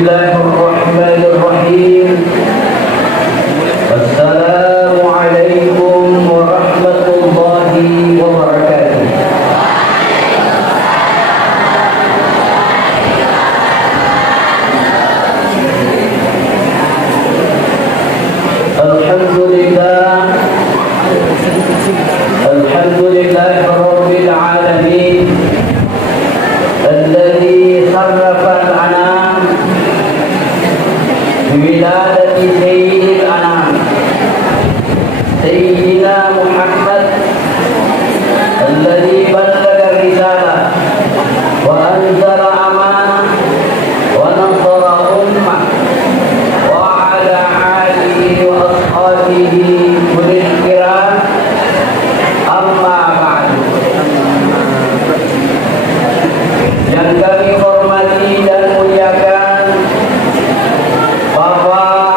Bismillahirrahmanirrahim. Assalamualaikum warahmatullahi wabarakatuh. Alhamdulillah rabbil alamin alladzi sarrafa al-anam biwiladati sayyidil anam sayyidina Muhammad alladzi ballaga risalah wa anzala amanah wa nasara ummah wa ala alihi wa ashabihi ulil kiram. Amma ba'du. Yang kami hormati dan muliakan Bapak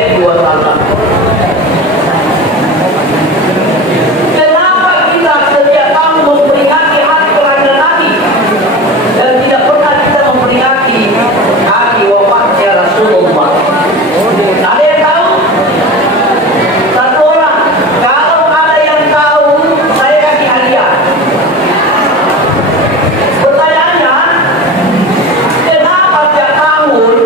alaihi wasallam. Kenapa kita setiap tahun memperingati hari kelahiran Nabi dan tidak pernah kita memperingati hari wafatnya Rasulullah? Ada yang tahu? Satu orang. Kalau ada yang tahu, saya kasih hadiah. Pertanyaannya, kenapa tiap tahun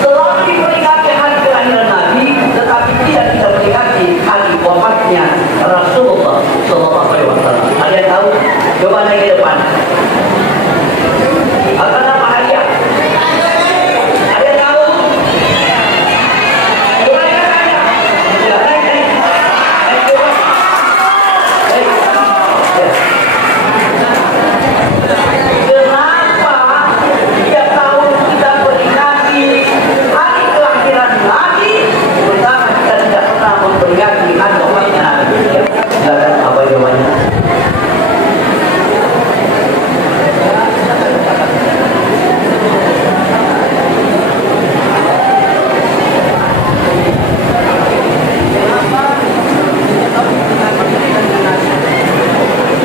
selalu diperingati hari kelahiran Nabi, tetapi tidak kita peringati hari wafatnya Rasulullah Sallallahu Alaihi Wasallam? Ada yang tahu? Coba naik ke depan. Akan apa hadiah? Ada yang tahu? Coba naik ke depan. Ya, naik ke depan. Kenapa tiap tahun kita peringati hari kelahiran Nabi, tetapi kita tidak pernah memperingati hari wafatnya Nabi? Silakan, apa jawabannya?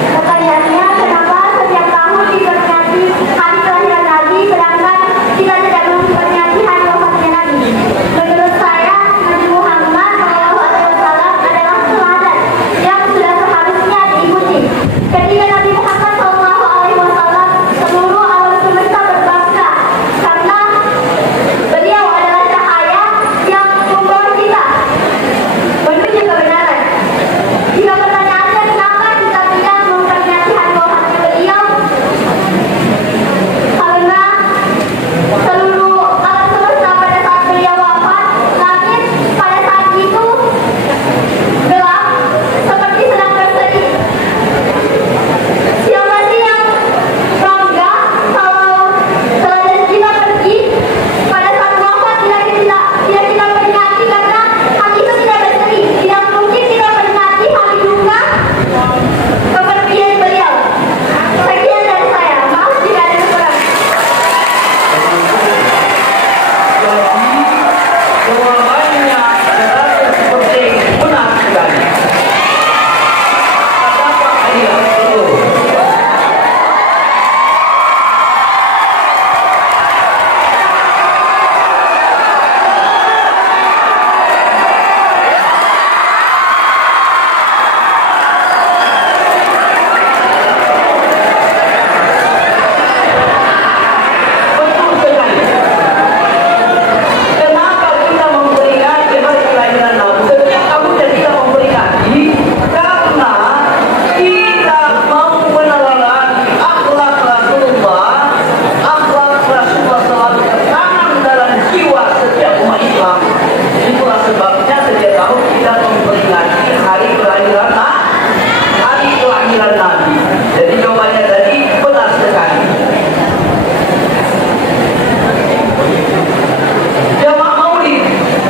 Pertanyaannya, kenapa setiap tahun diperingati hari kelahiran Nabi, sedangkan kita tidak memperingati hari wafatnya Nabi? Menurut saya, Nabi Muhammad SAW adalah teladan yang sudah seharusnya diikuti. Ketika Nabi Muhammad SAW, seluruh alam semesta berbangga karena beliau adalah cahaya yang membawa kita menuju kebenaran. Jika pertanyaannya kenapa kita tidak memperingati hari wafatnya beliau, karena seluruh alam semesta pada saat beliau wafat, langit pada saat itu gelap seperti sedang bersedih. Siapa sih yang bangga kalau teladan kita pergi pada saat wafat tidak kita peringati karena hati itu tidak bersedih. Tidak mungkin kita peringati hari duka kepergian beliau. Sekian dari saya. Maaf jika ada kekurangan. Jawabannya adalah seperti benar sekali. Kenapa hadiah itu? Betul sekali. Kenapa kita memperingati hari kelahiran Nabi? Setiap tahun kita memperingati karena kita mau meneladani akhlak Rasulullah. Akhlak Rasulullah selalu tertanam dalam jiwa setiap umat Islam. Itulah sebabnya setiap tahun kita memperingati hari kelahiran Nabi. Jadi jawabannya tadi benar sekali. Jamaah Maulid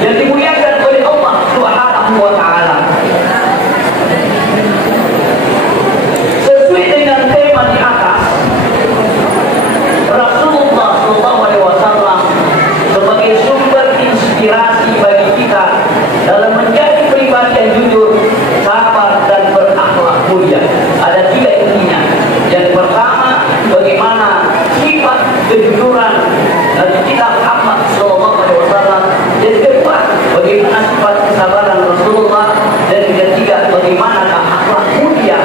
yang dimuliakan oleh Allah Subhanahu wa taala. Sesuai dengan tema di atas, Rasulullah sallallahu alaihi wasallam sebagai sumber inspirasi bagi kita dalam menjadi pribadi yang jujur, sabar dan berakhlak mulia. Ada 3 intinya. Yang pertama, bagaimana sifat kejujuran Nabi kita Muhammad sallallahu alaihi wasallam. Yang kedua, bagaimana sifat kesabaran Rasulullah. Dan yang ketiga, bagaimana akhlak mulia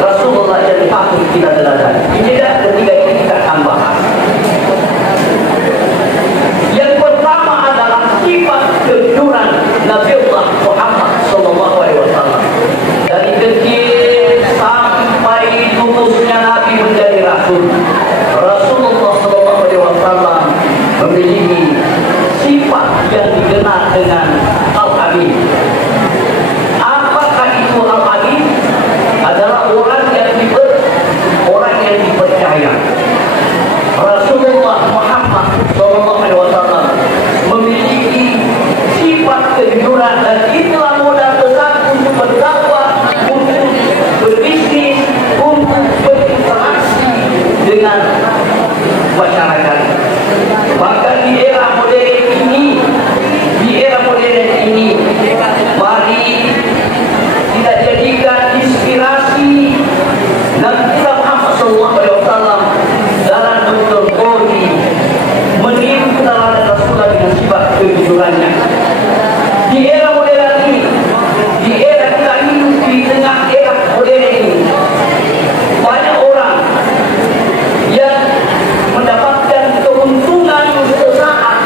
Rasulullah yang patut kita teladani. Ini dah ketiga ini kita akan bahas. Yang pertama adalah sifat kejujuran Nabiullah Muhammad sallallahu alaihi wasallam. Dari kecil sampai lulusnya Nabi menjadi Rasul, Rasulullah sallallahu alaihi wasallam Di era modern ini, di era kita hidup di tengah era modern ini, banyak orang yang mendapatkan keuntungan sesaat,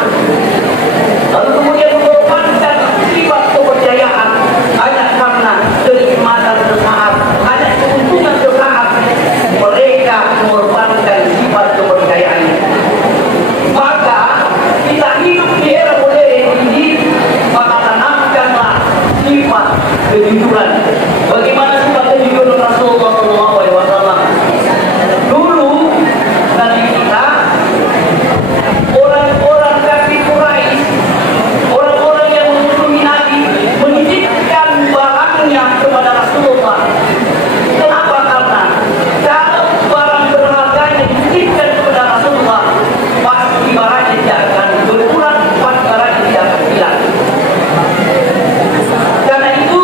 lalu kemudian mengorbankan sifat kepercayaan hanya karena kenikmatan sesaat, hanya keuntungan sesaat. Mereka mengorbankan sifat kepercayaan. Maka kita hidup di era modern ini, maka tanamkanlah sifat kejujuran. Bagaimana sifat kejujuran Rasulullah SAW? Dulu Nabi kita, orang-orang kafir Quraisy, orang-orang yang memusuhi Nabi, menitipkan barangnya kepada Rasulullah. Kenapa? Karena kalau barang berharganya dititipkan kepada Rasulullah, pasti barangnya tidak akan berkurang, pasti barangnya tidak akan hilang. Karena itu,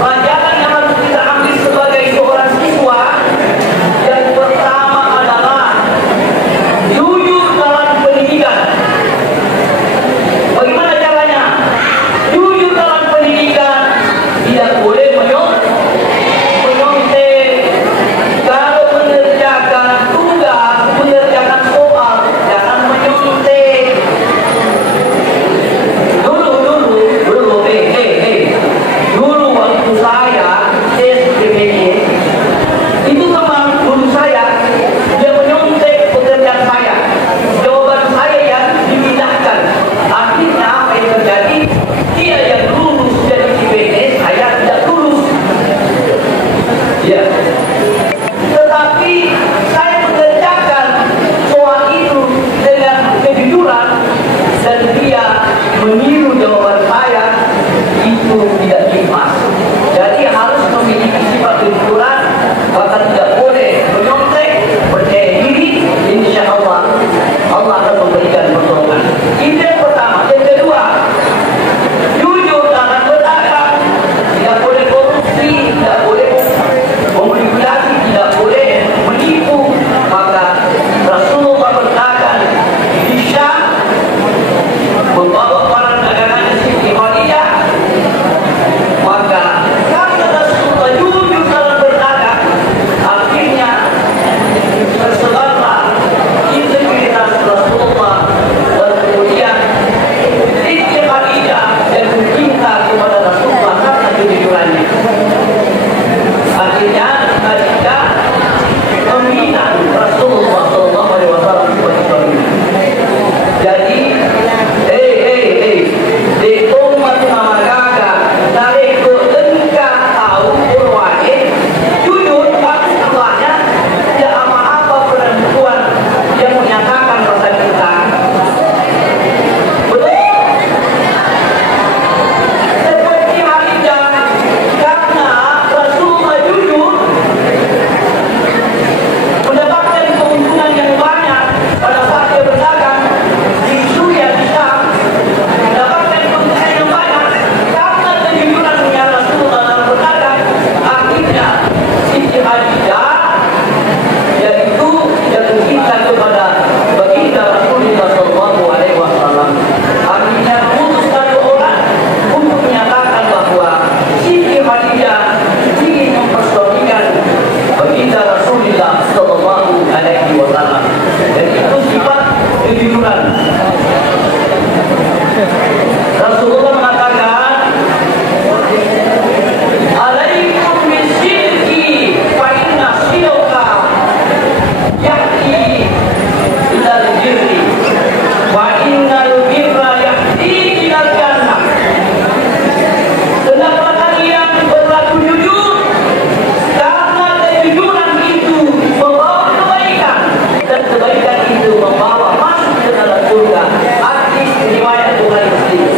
pelajaran yang harus kita ambil sebagai seorang siswa, yang pertama adalah jujur dalam pendidikan. Bagaimana caranya? Jujur dalam pendidikan, tidak boleh menyontek. Kalau mengerjakan tugas, mengerjakan soal, jangan menyontek. Dulu waktu saya SPPD, itu teman guru saya, dia menyontek pekerjaan saya. Jawaban saya yang dipindahkan. Akhirnya apa yang terjadi? Dia yang lulus jadi CPNS, saya tidak lulus. Ya. Tetapi saya mengerjakan soal itu dengan kejujuran dan dia meniru jawaban saya, itu tidak pas. Jadi harus memiliki sifat kejujuran, maka tidak boleh menyontek, percaya diri, insya Allah Allah akan memberikan pertolongan. Itu yang pertama. Yang kedua, jujur dalam berdagang, tidak boleh korupsi, tidak boleh memanipulasi, tidak boleh menipu. Maka Rasulullah berdagang di Syam, membawa barang dagangannya Siti Khadijah. Maka karena Rasulullah jujur dalam berdagang, akhirnya tersebarlah integritas Rasulullah, dan kemudian Siti Khadijah yang cinta kepada Rasulullah karena kejujurannya. Akhirnya Khadijah membina Rasulullah SAW sebagai suami. Jadi, di umat Namagaga, dari keengkah tahu berwajib jujur, tapi setelahnya tidak apa-apa perempuan yang menyatakan rasa cinta. Betul? Seperti Khadijah, karena Rasulullah jujur, mendapatkan keuntungan yang banyak pada saat dia berdagang di Suriah, di Syam, mendapatkan keuntungan yang banyak karena kejujurannya Rasulullah dalam berdagang. Akhirnya Siti Khadijah, yaitu jatuh cinta kepada baginda Rasulullah SAW, akhirnya memutuskan orang untuk menyatakan bahwa Siti Khadijah ingin mempersuamikan baginda Rasulullah SAW. Dan itu sifat kejujuran. Rasulullah mengatakan, alaikum bisidqi fa inna sidqa yahdi ilal birri wa innal birra yahdi ilal jannah. Hendaklah kalian berlaku jujur, karena kejujuran itu membawa kebaikan, dan kebaikan itu membawa masuk ke dalam surga. Hadis riwayat Bukhari Muslim.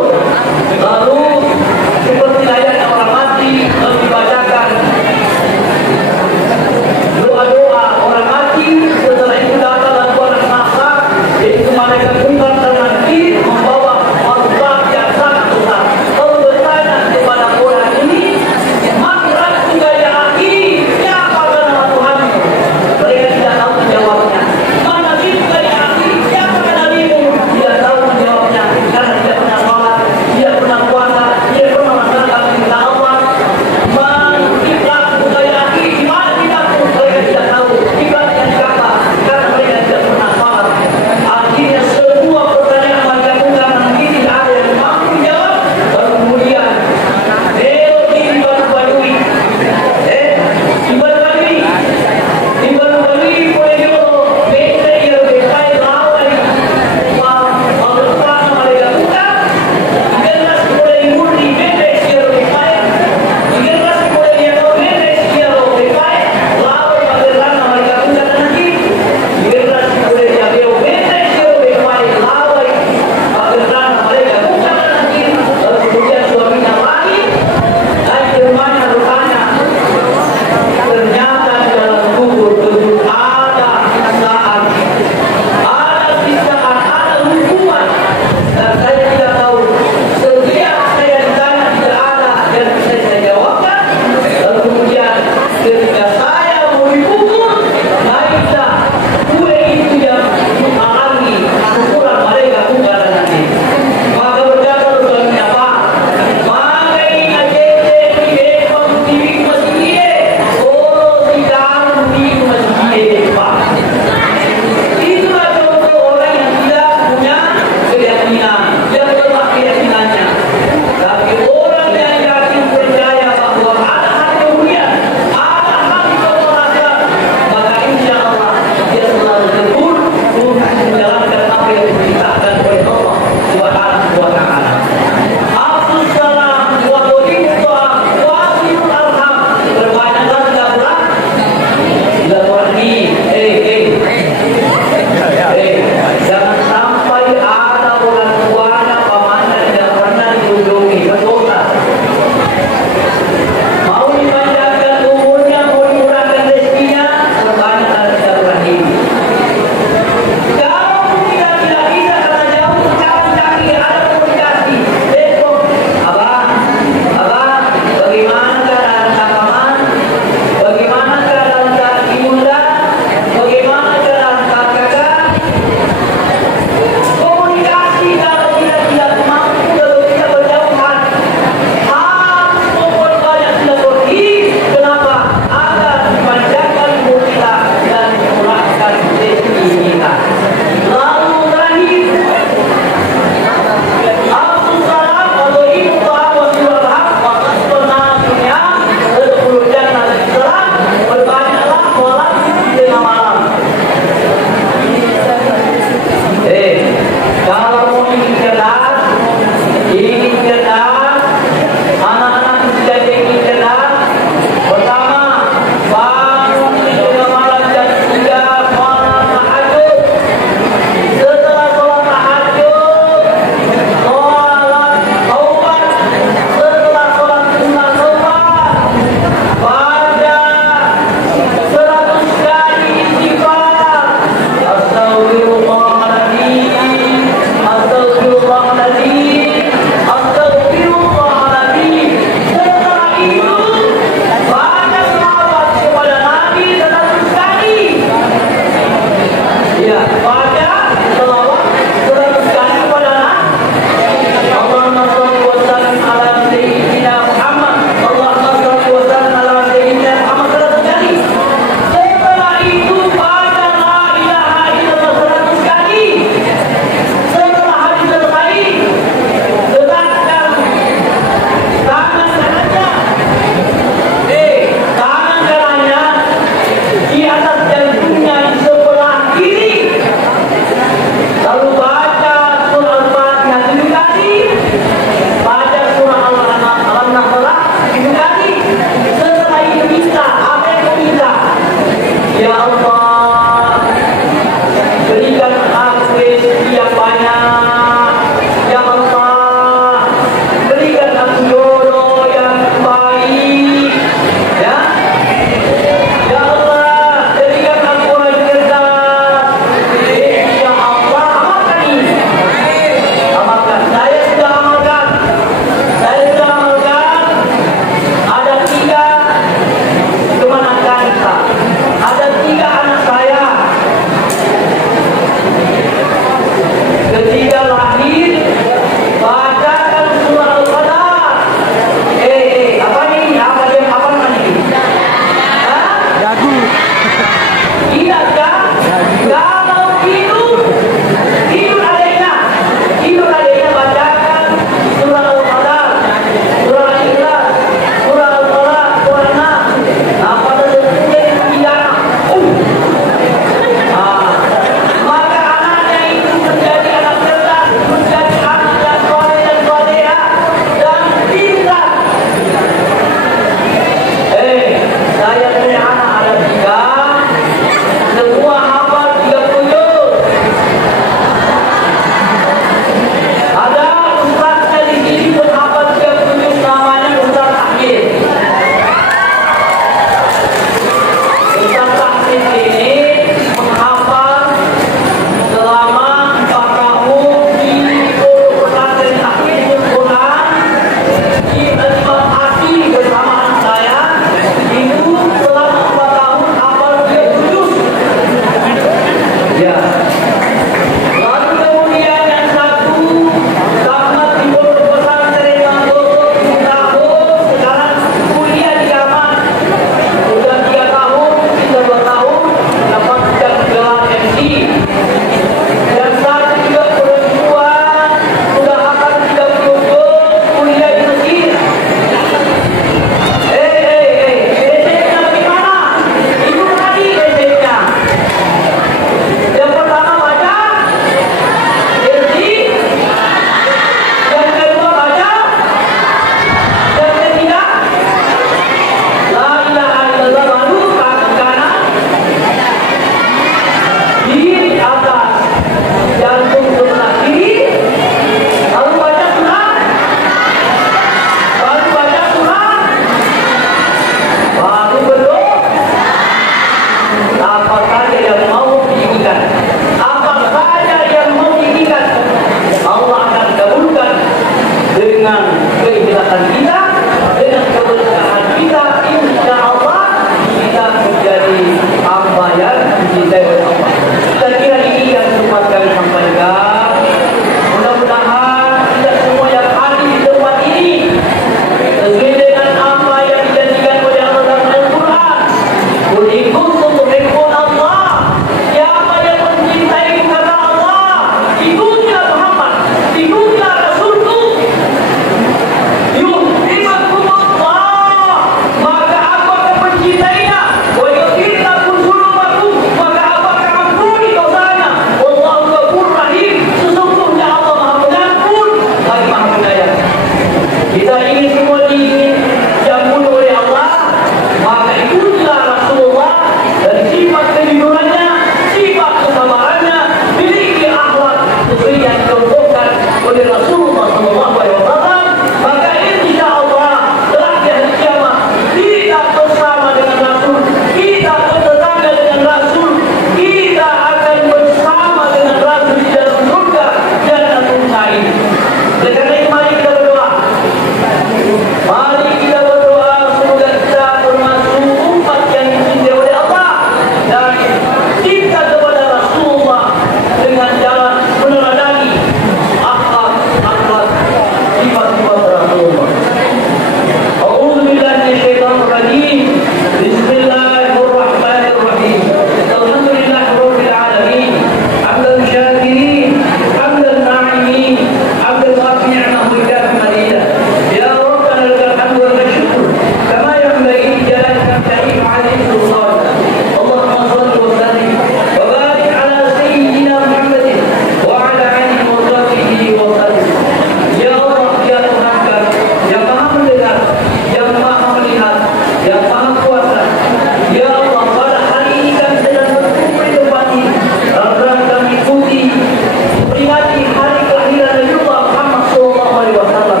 Alaihi Wasallam.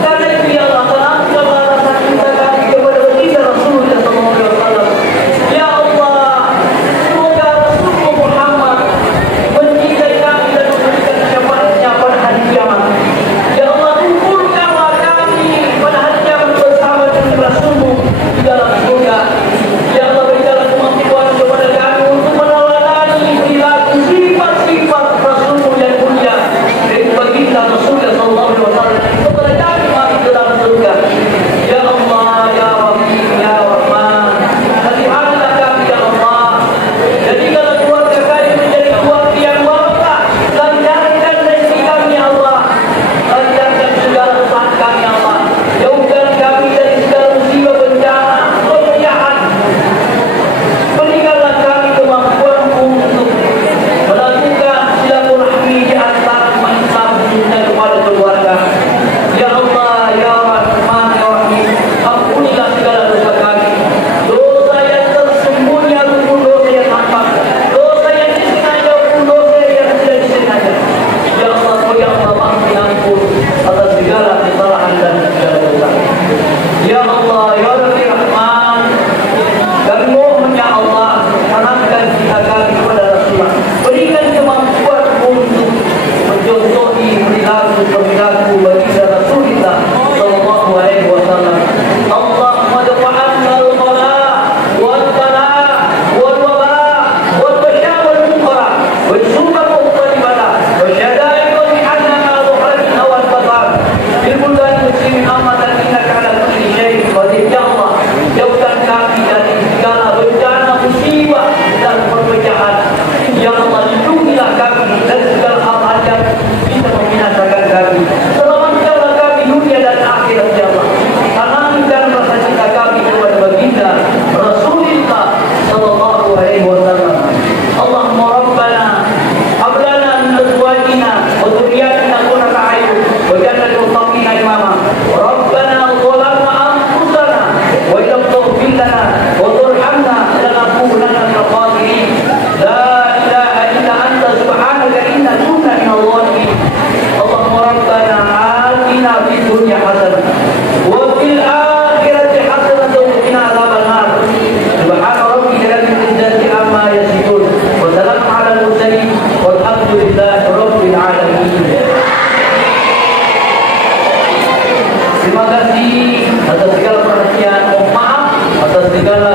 Karena itu ya Allah, tanamkanlah rasa cinta kami kepada baginda Rasulullah Sallallahu Alaihi Wasallam. Ya Allah, semoga Rasulullah Muhammad mencintai kami dan memberikan syafaatnya pada hari kiamat. Ya Allah, kumpulkanlah kami pada hari kiamat bersama dengan Rasulmu di dalam surga. Ya Allah, berikanlah kemampuan kepada kami untuk meneladani perilaku sifat-sifat Rasulmu yang mulia dari baginda Rasulullah Sallallahu Alaihi Wasallam kepada kami mari ke dalam surga. Ya Allah, ya Rabbi, ya Rahman, nasihatilah kami ya Allah. Jadikanlah keluarga kami menjadi keluarga yang barokah. Lancarkan rezeki kami ya Allah. Lancarkan segala usaha kami ya Allah. Jauhkan kami dari segala musibah, bencana, kejahat. Berikanlah kami kemampuan untuk melakukan silaturahmi di antara umat Islam dan kepada keluarga. Ya Allah, ya Rahman, ya Rahim, ampunilah segala dosa kami. Dosa yang tersembunyi maupun dosa yang nampak, dosa yang disengaja maupun dosa yang tidak disengaja. Ya Allah, ya Allah, maafkan ampun atas segala kesalahan dan segala dosa. Ya Allah, ya Rabbi Rahman, kami mohon ya Allah, tanamkan cinta kami kepada Rasulullah. Berikan kemampuan untuk mencontohi perilaku baginda Rasulullah Sallallahu Alaihi Wasallam. Allahumma dafa'anna al-bala wal-bala wal-waba wal-basha wal-munkara wal-suba wal-talibala wal-syada'i wal-mihanna wal-khalifna wal-batar bil-buldan muslimin amatan innaka ala kulli syai'in qadir. Ya Allah, jauhkan kami dari segala bencana, musibah dan perpecahan. Ya Allah, lindungilah kami dari segala hal yang bisa membinasakan kami. Selamatkanlah kami dunia dan akhirat ya Allah. Tanamkan rasa cinta kami kepada baginda Rasulullah Sallallahu Alaihi Wasallam. Allahumma Rabbana hab lana min azwajina wa dhurriyyatina qurrata a'yun waj'alna lil muttaqina imama. Rabbana zalamna anfusana wa illam taghfir lana wa tarhamna lanakunanna minal khasirin. La ilaha illa anta subhanaka inna kunna minadh dhalimin. Allahumma Rabbana atina fid dunya hasanah wa fil akhirati hasanah wa qina adzaban nar. Subhana rabbika rabbil izzati amma yasifun wa salamun alal mursalin walhamdulillahi rabbil alamin. Terima kasih atas segala perhatian, maaf atas segala